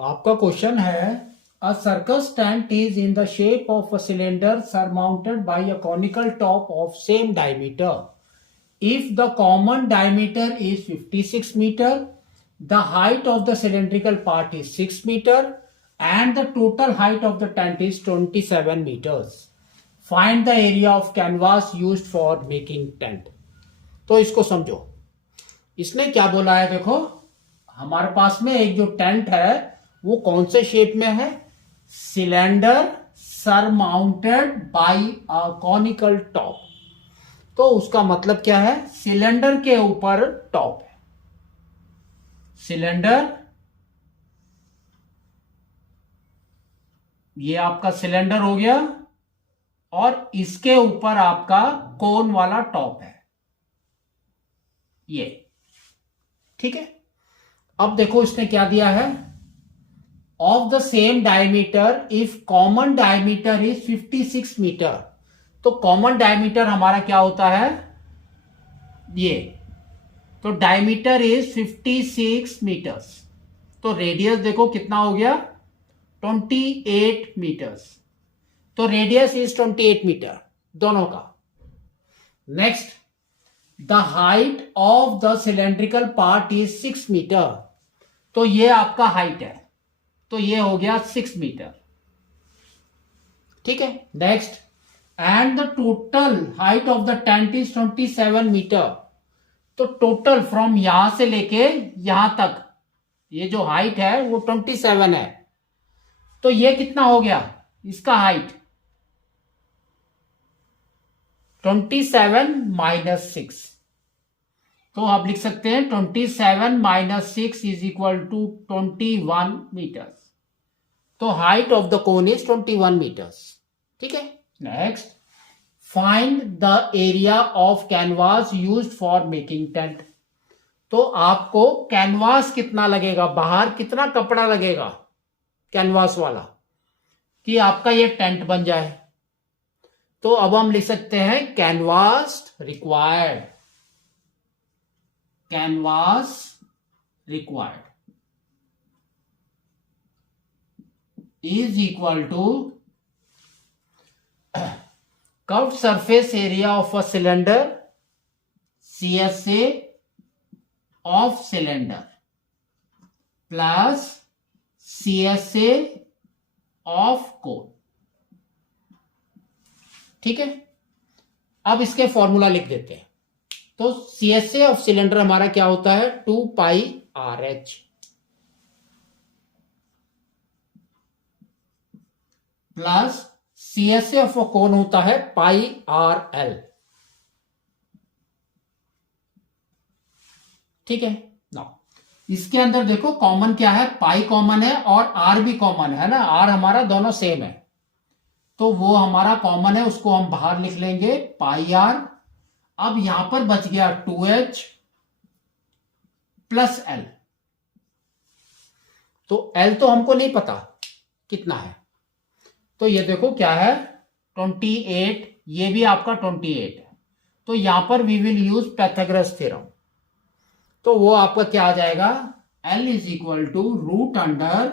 आपका क्वेश्चन है अ circus tent is in the shape of a cylinder surmounted by a conical top of same diameter. If the common diameter is 56 meter, the height of the cylindrical part is 6 meter and the total height of the tent is 27 meters. Find the area of canvas used for making tent. तो इसको समझो, इसने क्या बोला है। देखो हमारे पास में एक जो टेंट है वो कौन से शेप में है, cylinder surmounted bye a conical top. तो उसका मतलब क्या है, सिलेंडर के ऊपर टॉप है, सिलेंडर ये आपका सिलेंडर हो गया और इसके ऊपर आपका कोन वाला टॉप है, ये ठीक है। अब देखो इसने क्या दिया है, of the same diameter if common diameter is 56 metre. तो कॉमन डायमीटर हमारा क्या होता है, ये तो डायमीटर इज 56 मीटर्स। तो रेडियस देखो कितना हो गया, 28 मीटर्स। तो रेडियस इज 28 मीटर दोनों का। Next, the height of the cylindrical part is 6 metre. तो ये आपका हाइट है, तो ये हो गया 6 मीटर, ठीक है। Next, and the total height of the tent is 27 metre. तो टोटल फ्रॉम यहां से लेके यहां तक ये जो हाइट है वो 27 है। तो ये कितना हो गया इसका हाइट, 27 माइनस 6। तो आप लिख सकते हैं 27 minus 6 is equal to 21 meters. तो height of the cone is 21 meters, ठीक है। Next, find the area of canvas used for making tent. तो आपको कैनवास कितना लगेगा, बाहर कितना कपड़ा लगेगा कैनवास वाला कि आपका ये टेंट बन जाए। तो अब हम लिख सकते हैं canvas required, canvas required is equal to curved surface area of a cylinder, CSA of cylinder plus CSA of cone, ठीक है। अब इसके फॉर्मूला लिख देते हैं। तो CSA ऑफ सिलेंडर हमारा क्या होता है, 2 पाई RH plus CSA of cone होता है पाई RL, ठीक है ना। इसके अंदर देखो कॉमन क्या है, पाई कॉमन है और R भी कॉमन है ना, R हमारा दोनों सेम है। तो वो हमारा कॉमन है, उसको हम बाहर लिख लेंगे पाई R। अब यहां पर बच गया 2H प्लस L। तो L तो हमको नहीं पता कितना है, तो ये देखो क्या है 28, ये भी आपका 28 है। तो यहां पर we will use Pythagoras theorem. तो वो आपका क्या आ जाएगा, L is equal to root under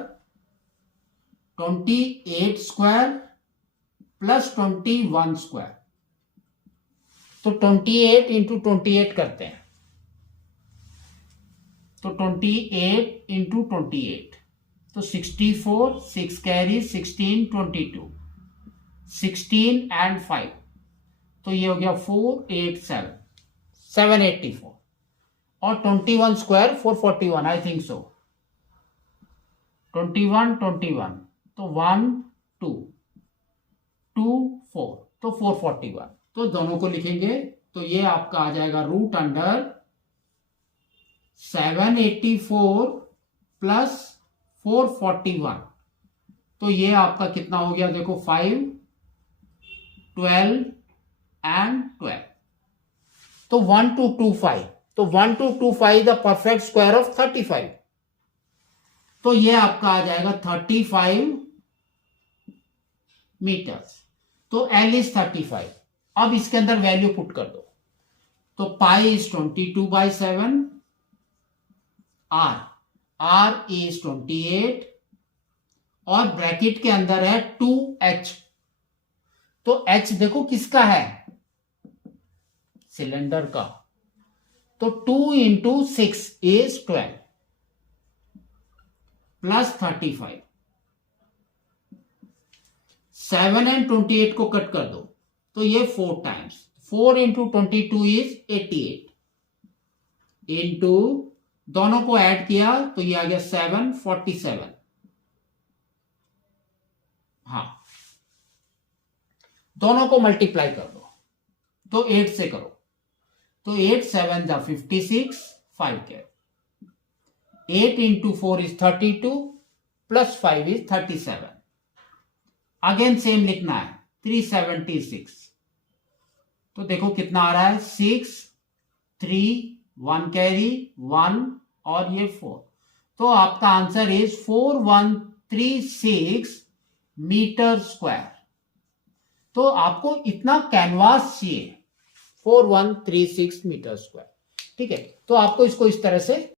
28 square plus 21 square. तो 28 इंटू 28 करते हैं, तो 28 इंटू 28 तो 64, 6 कैरी 16, 22, 16 एंड 5 तो ये हो गया 487, 784 और 21 स्क्वायर 441 आई थिंक सो। 21 21 तो 1 2 2 4 तो 441। तो दोनों को लिखेंगे तो ये आपका आ जाएगा रूट अंडर 784 प्लस 441। तो ये आपका कितना हो गया, देखो 5 12 एंड 12 तो 1225। तो 1225 द परफेक्ट स्क्वायर ऑफ 35। तो ये आपका आ जाएगा 35 मीटर्स। तो L इज 35। अब इसके अंदर वैल्यू पुट कर दो, तो पाई इज 22/7, R is 28 और ब्रैकेट के अंदर है 2h। तो h देखो किसका है, सिलेंडर का। तो 2 इंटू 6 इज 12 प्लस 35। 7 एंड 28 को कट कर दो तो ये 4 टाइम्स। 4 इंटू 22 इज 88 इंटू दोनों को ऐड किया तो ये आ गया 747। हाँ, दोनों को मल्टीप्लाई कर दो तो 8 से करो तो 8 7 जा 56, 5 के 8 into 4 is 32 plus 5 is 37। Again same लिखना है 376। तो देखो कितना आ रहा है 6 3 1 कैरी 1 और ये 4। तो आपका आंसर इज 4136 मीटर स्क्वायर। तो आपको इतना कैनवास चाहिए 4136 मीटर स्क्वायर। ठीक है, तो आपको इसको इस तरह से